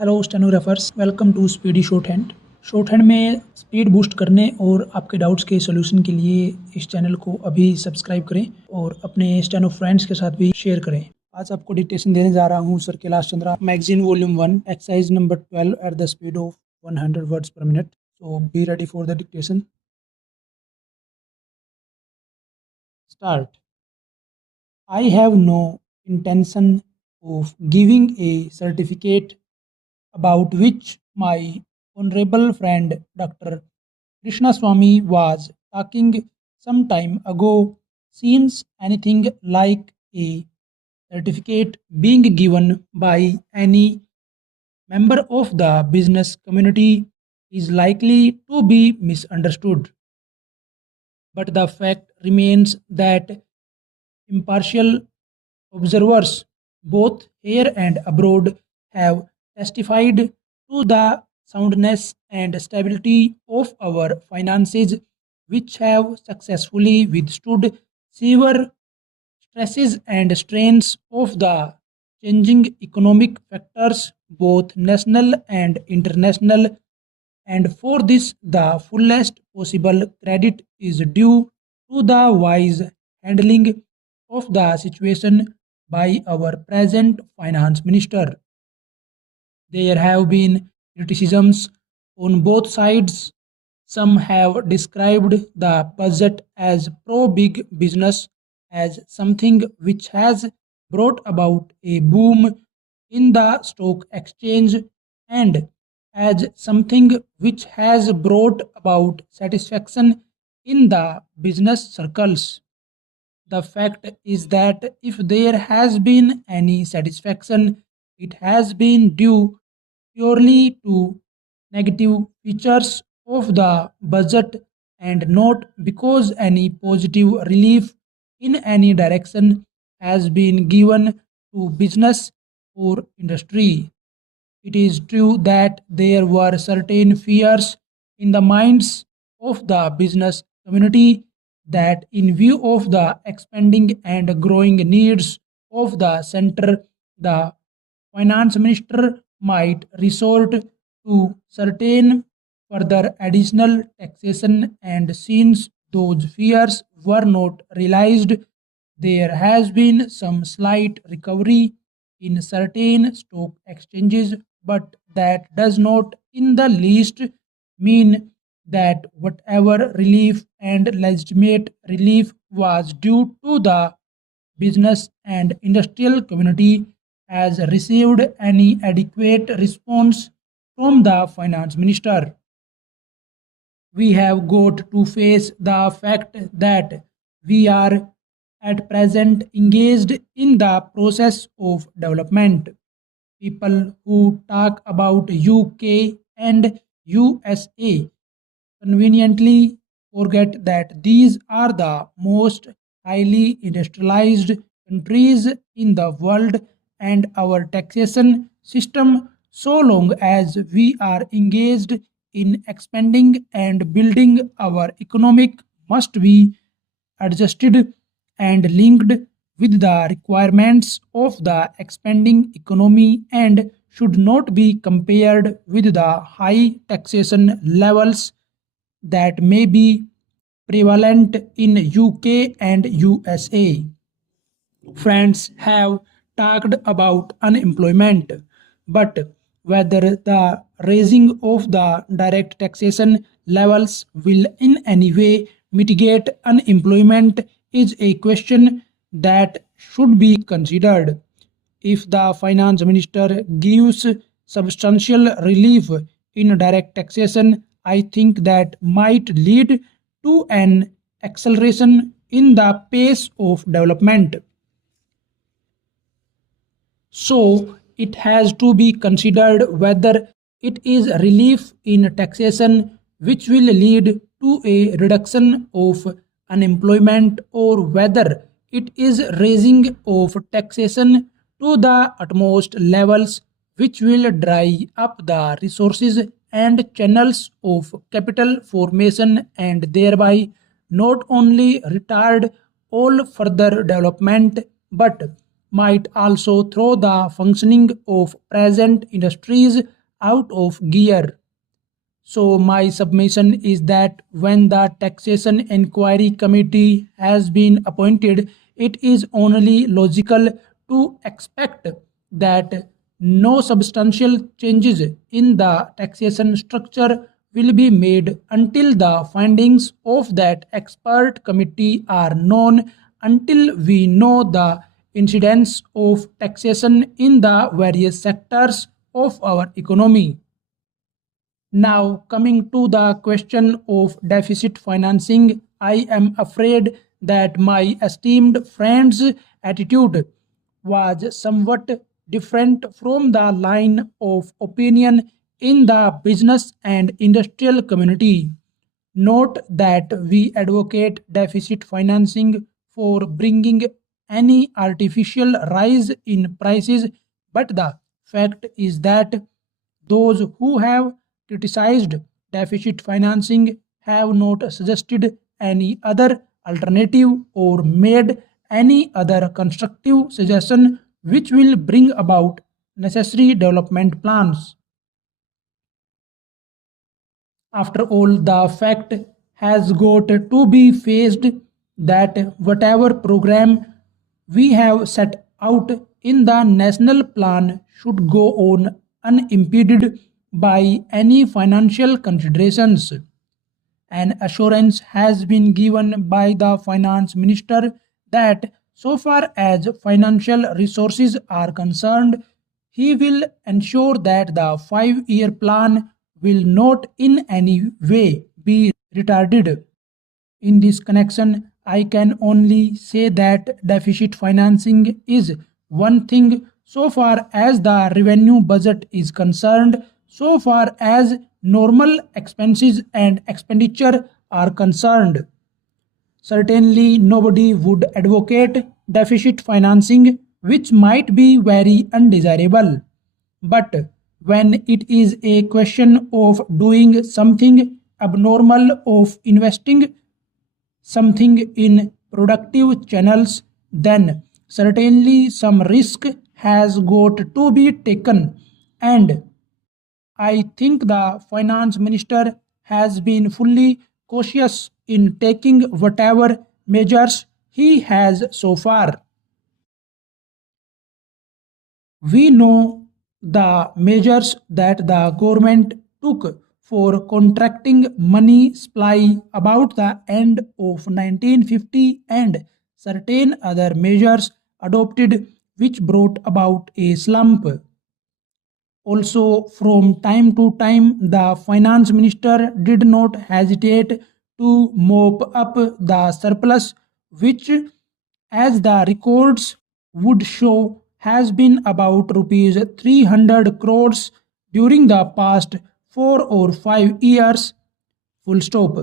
Hello stenographers, welcome to speedy shorthand. Shorthand में speed boost करने और आपके डाउट्स के सॉल्यूशन के लिए इस चैनल को अभी सब्सक्राइब करें और अपने स्टेनो फ्रेंड्स के साथ भी शेयर करें। आज आपको डिक्टेशन देने जा रहा हूँ sir Kailash Chandra, magazine volume 1, exercise number 12 at the speed of 100 words पर minute. So be ready for the dictation. Start. I have no intention of giving a certificate about which my honorable friend Dr. Krishnaswamy was talking some time ago, since anything like a certificate being given by any member of the business community is likely to be misunderstood. But the fact remains that impartial observers, both here and abroad, have testified to the soundness and stability of our finances, which have successfully withstood severe stresses and strains of the changing economic factors, both national and international, and for this the fullest possible credit is due to the wise handling of the situation by our present finance minister. There have been criticisms on both sides. Some have described the budget as pro big business, as something which has brought about a boom in the stock exchange, and as something which has brought about satisfaction in the business circles. The fact is that if there has been any satisfaction, it has been due purely to negative features of the budget and not because any positive relief in any direction has been given to business or industry. It is true that there were certain fears in the minds of the business community that, in view of the expanding and growing needs of the center, the finance minister might resort to certain further additional taxation, and since those fears were not realized, there has been some slight recovery in certain stock exchanges, but that does not in the least mean that whatever relief and legitimate relief was due to the business and industrial community has received any adequate response from the finance minister. We have got to face the fact that we are at present engaged in the process of development. People who talk about UK and USA conveniently forget that these are the most highly industrialized countries in the world, and our taxation system, so long as we are engaged in expanding and building our economic, must be adjusted and linked with the requirements of the expanding economy, and should not be compared with the high taxation levels that may be prevalent in UK and USA. Friends have talked about unemployment, but whether the raising of the direct taxation levels will in any way mitigate unemployment is a question that should be considered. If the finance minister gives substantial relief in direct taxation, I think that might lead to an acceleration in the pace of development. So it has to be considered whether it is relief in taxation which will lead to a reduction of unemployment, or whether it is raising of taxation to the utmost levels which will dry up the resources and channels of capital formation, and thereby not only retard all further development but might also throw the functioning of present industries out of gear. So, my submission is that when the Taxation Inquiry Committee has been appointed, it is only logical to expect that no substantial changes in the taxation structure will be made until the findings of that expert committee are known, until we know the incidence of taxation in the various sectors of our economy. Now, coming to the question of deficit financing, I am afraid that my esteemed friend's attitude was somewhat different from the line of opinion in the business and industrial community. Note that we advocate deficit financing for bringing any artificial rise in prices, but the fact is that those who have criticized deficit financing have not suggested any other alternative or made any other constructive suggestion which will bring about necessary development plans. After all, the fact has got to be faced that whatever program we have set out in the national plan should go on unimpeded by any financial considerations. An assurance has been given by the finance minister that so far as financial resources are concerned, he will ensure that the 5 year plan will not in any way be retarded. In this connection, I can only say that deficit financing is one thing so far as the revenue budget is concerned, so far as normal expenses and expenditure are concerned. Certainly, nobody would advocate deficit financing, which might be very undesirable. But when it is a question of doing something abnormal, of investing something in productive channels, then certainly some risk has got to be taken. And I think the finance minister has been fully cautious in taking whatever measures he has so far. We know the measures that the government took for contracting money supply about the end of 1950 and certain other measures adopted which brought about a slump. Also, from time to time, the finance minister did not hesitate to mop up the surplus, which, as the records would show, has been about rupees 300 crores during the past 4 or 5 years. Full stop.